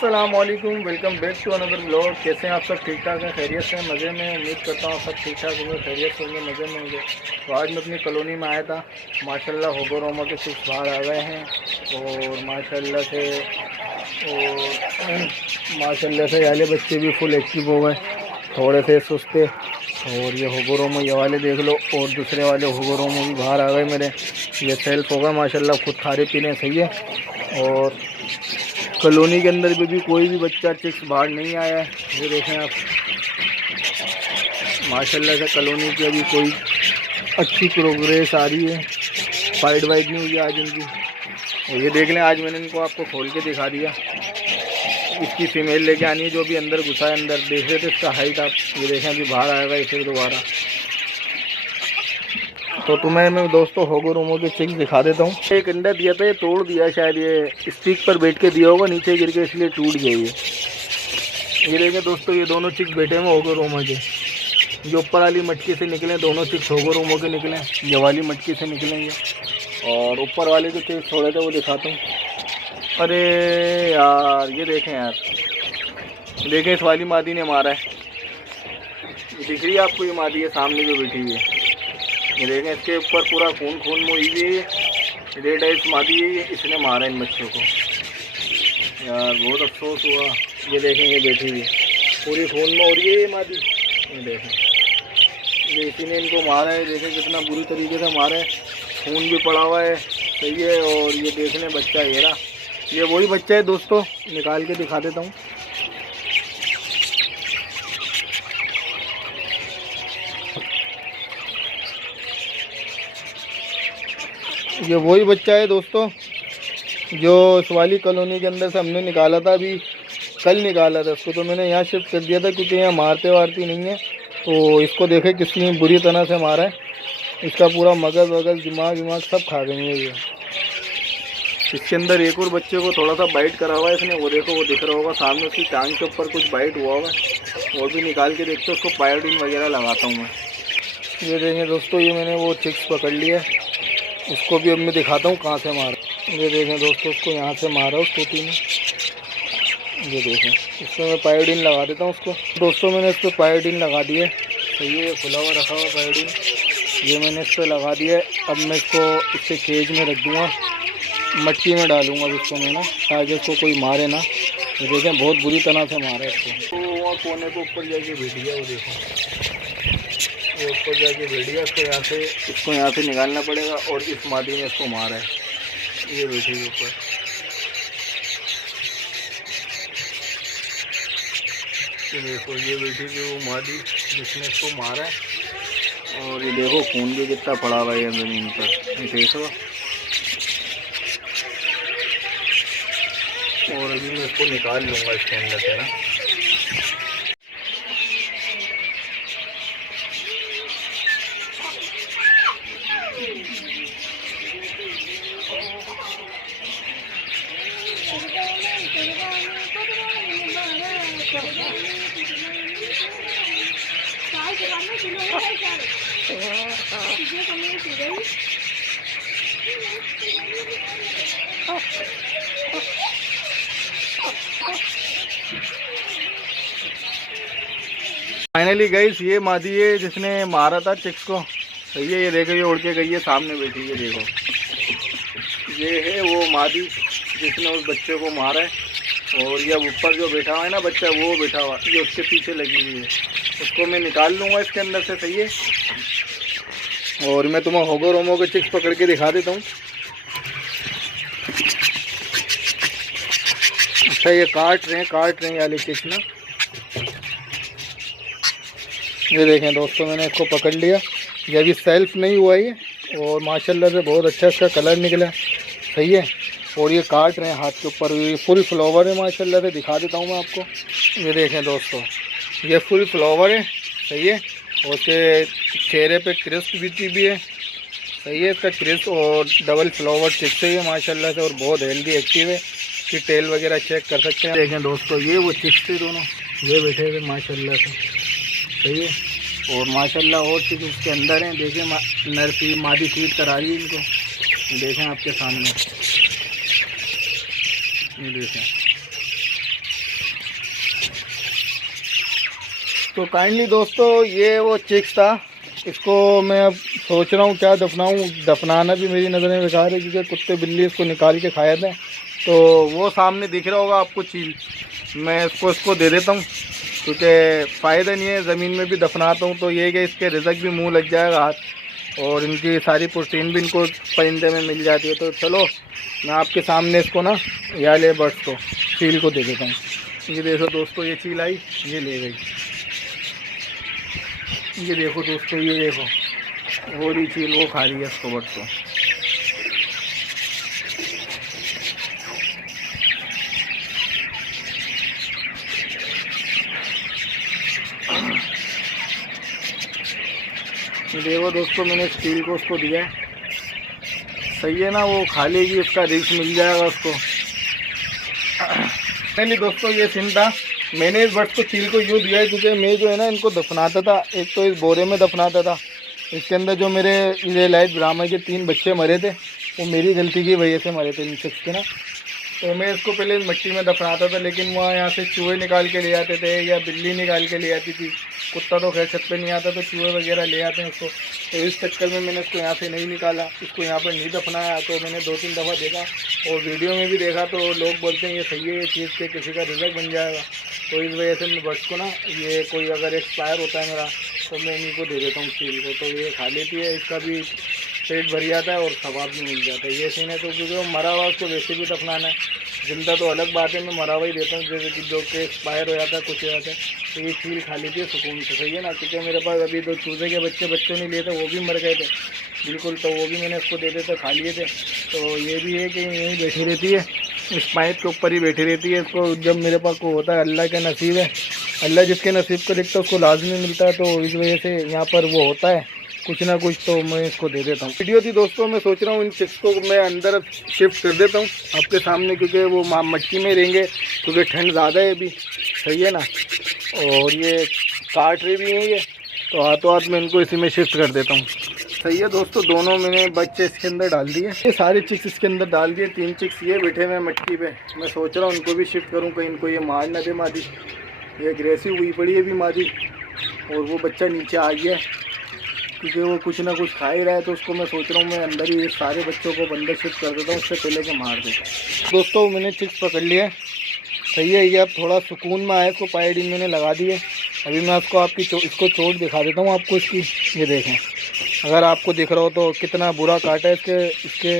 अस्सलाम वालेकुम, welcome back to another blog. कैसे हैं आप सब? ठीक ठाक हैं, खैरियत से, मज़े में? उम्मीद करता हूँ सब ठीक ठाक होंगे, खैरियत से होंगे, मज़े में होंगे। तो आज मैं अपनी कॉलोनी में आया था। माशाल्लाह होगो रोमा के चिप्स बाहर आ गए हैं और माशाल्लाह से याले बच्चे भी फुल एक्टिव हो गए, थोड़े से सुस्ते। और ये होगो रोमो ये वाले देख लो, और दूसरे वाले होगो रोमो भी बाहर आ गए मेरे। ये सेल्फ होगा माशाल्लाह, खुद खाने पीने सही है। और कॉलोनी के अंदर भी कोई भी बच्चा चिक्स बाहर नहीं आया है। ये देखें आप, माशाल्लाह से कॉलोनी की अभी कोई अच्छी प्रोग्रेस आ रही है। फाइट वाइट नहीं हुई आज इनकी। और ये देख लें, आज मैंने इनको आपको खोल के दिखा दिया। इसकी फीमेल लेके आनी है, जो भी अंदर घुसा है। अंदर देख रहे थे इसका हाइट आप, ये देखें अभी बाहर आएगा ये फिर दोबारा। तो तुम्हें मैं दोस्तों होगो रोमो के चिक्स दिखा देता हूँ। एक अंडा दिया था, ये तोड़ दिया, शायद ये स्टिक पर बैठ के दिया होगा, नीचे गिर के इसलिए टूट गया ये देखें दोस्तों, ये दोनों चिक्स बैठे हैं होगो रोमो के। जो ऊपर वाली मटकी से निकले दोनों चिक्स होगो रोमो के निकले, ये वाली मटकी से निकलेंगे। और ऊपर वाले जो चिक्स छोड़े थे वो दिखाता हूँ। अरे यार ये देखें यार, देखें इस वाली मादी ने मारा है। दिख रही है आपको ये मादी है सामने जो बैठी हुई है? ये देखें इसके ऊपर पूरा खून हुई है। रेड आइस मादी है, इसने मारा इन बच्चों को। यार बहुत अफसोस हुआ। ये देखें ये बैठी हुई पूरी खून में हो रही है ये मादी। ये देखें, ये इसी ने इनको मारा है। देखें कितना बुरी तरीके से मारा है, खून भी पड़ा हुआ है, सही है। और ये देखने बच्चा ये रहा, ये वही बच्चा है दोस्तों, निकाल के दिखा देता हूँ। ये वही बच्चा है दोस्तों, जो इस वाली कॉलोनी के अंदर से हमने निकाला था। अभी कल निकाला था इसको, तो मैंने यहाँ शिफ्ट कर दिया था क्योंकि यहाँ मारते वारती नहीं है। तो इसको देखे किसी ने बुरी तरह से मारा है। इसका पूरा मगज़ वगज़ दिमाग सब खा गई है ये। इसके अंदर एक और बच्चे को थोड़ा सा बाइट करा हुआ है इसने, वो देखो, वो दिख रहा होगा सामने, उसकी टांग के ऊपर कुछ बाइट हुआ हुआ है। और भी निकाल के देखते उसको पायोडीन वगैरह लगाता हूँ मैं। ये देखें दोस्तों, ये मैंने वो चिक्स पकड़ लिया है। उसको भी अब मैं दिखाता हूँ कहाँ से मारा। ये देखें दोस्तों, उसको यहाँ से मारा उस टोटी में। ये देखें, इसमें मैं पायोडीन लगा देता हूँ उसको। दोस्तों मैंने इस पर पायोडीन लगा दिया है, सही है। खुला हुआ रखा हुआ पायोडीन, ये मैंने इस पर लगा दिया है। अब मैं इसको इससे केज में रख दूँगा, मट्टी में डालूँगा इसको मैं ना, ताकि इसको कोई मारे ना। ये देखें बहुत बुरी तरह से मारा है इसको। तो वहाँ कोने को ऊपर जाके बैठ गया, वो देखो ये ऊपर जाके बैठ गया। इसको यहाँ से निकालना पड़ेगा। और इस मादी ने इसको मारा है, ये बैठी है ऊपर। ये देखो, ये बैठी थी वो मादी जिसने इसको मारा है। और ये देखो खून भी कितना पड़ा हुआ है ज़मीन पर, ये देखो। और अभी मैं इसको निकाल लूँगा इसके अंदर से ना। फाइनली गाइस, ये मादी है जिसने मारा था चिक्स को, सही है। ये देखो, ये उड़ के गई है, सामने बैठी है, देखो। ये है वो मादी जिसने उस बच्चे को मारा है। और ये ऊपर जो बैठा हुआ है ना बच्चा, वो बैठा हुआ, ये उसके पीछे लगी हुई है। उसको मैं निकाल लूँगा इसके अंदर से, सही है। और मैं तुम्हें होगो रोमो के चिक्स पकड़ के दिखा देता हूँ। अच्छा, ये काट रहे हैं वाले चिक्स ना। ये देखें दोस्तों, मैंने इसको पकड़ लिया। ये अभी सेल्फ नहीं हुआ ये, और माशाल्लाह से बहुत अच्छा इसका कलर निकला, सही है। और ये काट रहे हैं हाथ के ऊपर, ये फुल फ्लावर है माशाल्लाह से। दिखा देता हूँ मैं आपको। ये देखें दोस्तों, ये फुल फ्लावर है, सही है। और उसके चेहरे पे क्रिस्प भी है, सही है। इसका क्रिस्प और डबल फ्लावर चिक्स है ये माशाल्लाह से, और बहुत हेल्दी एक्टिव है। इसकी टेल वगैरह चेक कर सकते हैं। देखें दोस्तों, ये वो चिक्स थे दोनों, ये बैठे हुए माशाल्लाह से, सही है। और माशाल्लाह और चीज़ उसके अंदर हैं। देखें नर की मादी फीड करा रही है इनको, देखें आपके सामने, ये देखें। तो काइंडली दोस्तों ये वो चिक्स था, इसको मैं अब सोच रहा हूँ क्या दफनाऊँ। दफनाना भी मेरी नज़र में बेकार है क्योंकि कुत्ते बिल्ली इसको निकाल के खाए थे। तो वो सामने दिख रहा होगा आपको चील, मैं इसको दे देता हूँ क्योंकि फ़ायदा नहीं है, ज़मीन में भी दफनाता हूँ तो ये कि इसके रिज़्क भी मुँह लग जाएगा हाथ, और इनकी सारी प्रोटीन भी इनको परिंदे में मिल जाती है। तो चलो मैं आपके सामने इसको ना या ले बर्ड्स को चील को दे देता हूँ। ये देखो दोस्तों, ये चील आई, ये ले गई। ये देखो दोस्तों, ये देखो वो रही चील, वो खा रही है इसको बर्ड्स को। देखो दोस्तों, मैंने इस चील को उसको दिया है, सही है ना, वो खा लेगी, उसका रिस्क मिल जाएगा उसको। नहीं दोस्तों, ये सीन था, मैंने इस बर्ड्स को चील को यूँ दिया है क्योंकि मैं जो है ना इनको दफनाता था, एक तो इस बोरे में दफनाता था, इसके अंदर जो मेरे ये लाइट ब्राह्मण के 3 बच्चे मरे थे वो मेरी गलती की वजह से मरे थे इन चिक्स के ना। तो मैं इसको पहले मिट्टी में दफनाता था, लेकिन वहाँ यहाँ से चूहे निकाल के ले आते थे या बिल्ली निकाल के ले आती थी। कुत्ता तो खैर छत पे नहीं आता, तो चूहे वगैरह ले आते हैं उसको। तो इस चक्कर में मैंने इसको यहाँ से नहीं निकाला, इसको यहाँ पर नहीं दफनाया। तो मैंने 2-3 दफ़ा देखा और वीडियो में भी देखा, तो लोग बोलते हैं ये सही है, ये चीज़ के किसी का रिजल्ट बन जाएगा। तो इस वजह से मैं बर्ड्स को ना, ये कोई अगर एक्सपायर होता है मेरा तो मैं इन्हीं को दे देता हूँ चील को, तो ये खा लेती है, इसका भी पेट भर जाता है और सवाब भी मिल जाता है। ये सीन है। तो क्योंकि वो मरा हुआ उसको वैसे भी दफनाना है, जिंदा तो अलग बात है, मैं मरा हुआ ही देता हूँ, जैसे कि जो कि एक्सपायर हो जाता है, कुछ हो जाता है, तो ये चील खा लेती है सुकून से, सही है ना। क्योंकि मेरे पास अभी 2 चूजे के बच्चों नहीं लिए थे, वो भी मर गए थे बिल्कुल, तो वो भी मैंने इसको दे देते खा लिए थे। तो ये भी है कि यहीं बैठी रहती है, इस पाइप के ऊपर ही बैठी रहती है। इसको जब मेरे पास को होता है, अल्लाह का नसीब है, अल्लाह जिसके नसीब को देखता है उसको लाजमी मिलता है। तो इस वजह से यहाँ पर वो होता है कुछ ना कुछ, तो मैं इसको दे देता हूँ। वीडियो थी दोस्तों, मैं सोच रहा हूँ इन चिक्स को मैं अंदर शिफ्ट कर देता हूँ आपके सामने, क्योंकि वो मट्टी में रहेंगे क्योंकि ठंड ज़्यादा है अभी, सही है ना। और ये काट रहे भी हैं ये, तो हाथों हाथ में इनको इसी में शिफ्ट कर देता हूँ। सही है दोस्तों, दोनों मैंने बच्चे इसके अंदर डाल दिए, ये सारे चिक्स इसके अंदर डाल दिए। 3 चिक्स ये बैठे हुए मट्टी पे, मैं सोच रहा हूँ उनको भी शिफ्ट करूँ, कहीं इनको ये मार ना दे मादी, ये अग्रेसिव हुई पड़ी है अभी मादी। और वो बच्चा नीचे आ गया क्योंकि वो कुछ ना कुछ खा ही रहा है, तो उसको मैं सोच रहा हूँ मैं अंदर ही सारे बच्चों को बंदर शिफ्ट कर देता हूँ, उससे पहले कि मार दे। दोस्तों मैंने चिक्स पकड़ लिया, सही है। ये अब थोड़ा सुकून में आया, इसको पायोडीन मैंने लगा दी है। अभी मैं आपको इसको चोट दिखा देता हूँ आपको इसकी, ये देखें, अगर आपको दिख रहा हो तो कितना बुरा काटा है इसके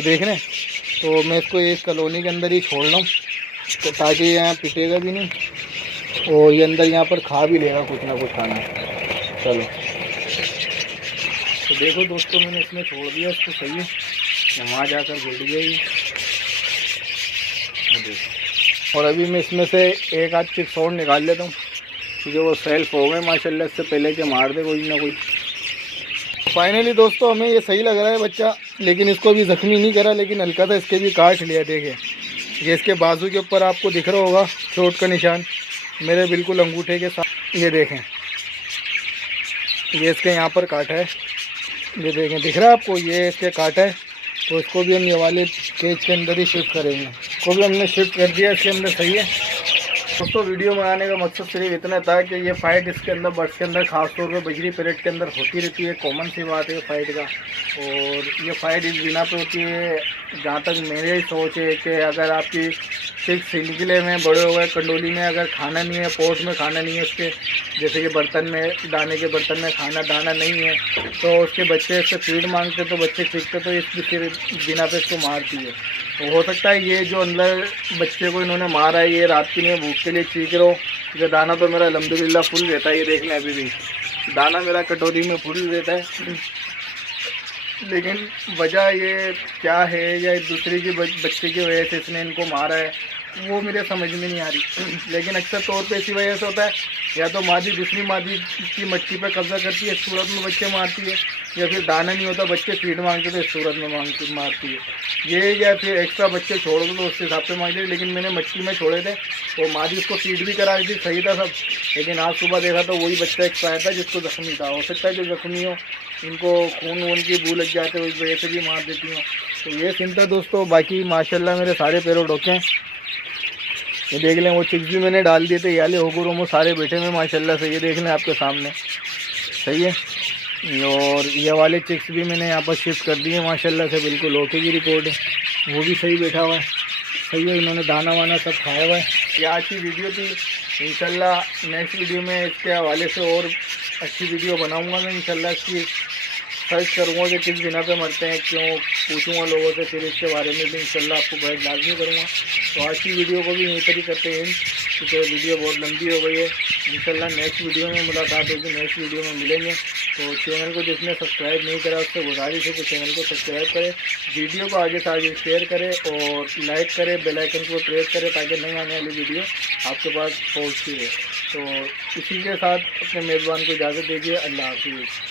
देख रहे हैं। तो मैं इसको इस कॉलोनी के अंदर ही छोड़ रहा हूँ, तो ताकि यहाँ पिटेगा भी नहीं और ये अंदर यहाँ पर खा भी लेगा कुछ ना कुछ खाना। चलो तो देखो दोस्तों, मैंने इसमें छोड़ दिया इसको, सही है, वहाँ जाकर बैठ गई। और अभी मैं इसमें से 1-8 चिक्स और निकाल लेता हूँ क्योंकि वो सेल्फ हो गए माशाल्लाह, इससे पहले कि मार दे कोई ना कोई। फाइनली दोस्तों हमें ये सही लग रहा है बच्चा, लेकिन इसको भी ज़ख्मी नहीं करा, लेकिन हल्का सा इसके भी काट लिया। देखे ये इसके बाजू के ऊपर आपको दिख रहा होगा चोट का निशान, मेरे बिल्कुल अंगूठे के साथ, ये देखें, ये इसके यहाँ पर काटा है, ये देखें, दिख रहा है आपको, ये इसके काटा है। तो इसको भी हम ये वाले केज के अंदर ही शिफ्ट करेंगे, इसको भी हमने शिफ्ट कर दिया इसके अंदर, सही है। दोस्तों वीडियो में आने का मकसद सिर्फ इतना था कि ये फ़ाइट इसके अंदर बर्ड्स के अंदर खासतौर पर बजरी पैरेट के अंदर होती रहती है, कॉमन सी बात है फ़ाइट का। और ये फ़ाइट इस बिना पे होती है, जहाँ तक मेरे सोच है कि अगर आपकी सिर्फ सिलसिले में बड़े हुए कंडोली में अगर खाना नहीं है, पोट में खाना नहीं है उसके, जैसे कि बर्तन में, दाने के बर्तन में दाना नहीं है, तो उसके बच्चे इससे फीड मांगते तो बच्चे खींचते, तो इसके बिना पे इसको मारती है। तो हो सकता है ये जो अंदर बच्चे को इन्होंने मारा है, ये रात के लिए भूख के लिए चीख रहो, क्योंकि दाना तो मेरा अल्हम्दुलिल्लाह फुल रहता है, ये देख लें अभी भी दाना मेरा कटोरी में फुल रहता है। लेकिन वजह ये क्या है, या दूसरे की बच्चे की वजह से इसने इनको मारा है, वो मेरे समझ में नहीं आ रही। लेकिन अक्सर तौर पे इसी वजह से होता है, या तो मादी दूसरी मादी की मच्छी पर कब्जा करती है, इस सूरत में बच्चे मारती है, या फिर दाना नहीं होता बच्चे फीड मांगते तो इस सूरत में मारती है ये, या फिर एक्स्ट्रा बच्चे छोड़ दो तो उसके हिसाब से मांगती है। लेकिन मैंने मच्छी में छोड़े थे तो मादी उसको फीड भी करा रही थी, सही था सब, लेकिन आज सुबह देखा तो वही बच्चा एक्सपायर था जिसको जख्मी था। हो सकता है जो जख्मी हो इनको खून वून की बू लग जाते हो, इस वजह से भी मार देती हूँ। तो ये सीन था दोस्तों, बाकी माशाल्लाह मेरे सारे पैरों डोके हैं, ये देख लें, वो चिक्स भी मैंने डाल दिए थे, ये वाले होगुरोमो सारे बैठे हुए माशाल्लाह से, ये देख लें आपके सामने, सही है। और ये वाले चिक्स भी मैंने यहाँ पर शिफ्ट कर दिए माशाल्लाह से, बिल्कुल ओके की रिपोर्ट है, वो भी सही बैठा हुआ है, सही है, इन्होंने दाना वाना सब खाया हुआ है। ये आज की वीडियो थी, इंशाल्लाह नेक्स्ट वीडियो में इसके हवाले से और अच्छी वीडियो बनाऊँगा मैं इंशाल्लाह। इसकी सर्च करूँगा कि किस बिना पे मरते हैं, क्यों, पूछूँगा लोगों से, फिर इसके बारे में भी इंशाल्लाह आपको गाइड लाजमी करूँगा। तो आज की वीडियो को भी यहीं पर ही करते हैं, क्योंकि वीडियो बहुत लंबी हो गई है। इंशाल्लाह नेक्स्ट वीडियो में मुलाकात होगी, नेक्स्ट वीडियो में मिलेंगे। तो चैनल को जिसने सब्सक्राइब नहीं करा उससे गुजारिश है कि चैनल को सब्सक्राइब करें, वीडियो को आगे से आगे शेयर करें और लाइक करें, बेल आइकन को प्रेस करें ताकि नई आने वाली वीडियो आपके पास पहुँचती है। तो इसी के साथ अपने मेज़बान को इजाज़त दीजिए। अल्लाह हाफिज़।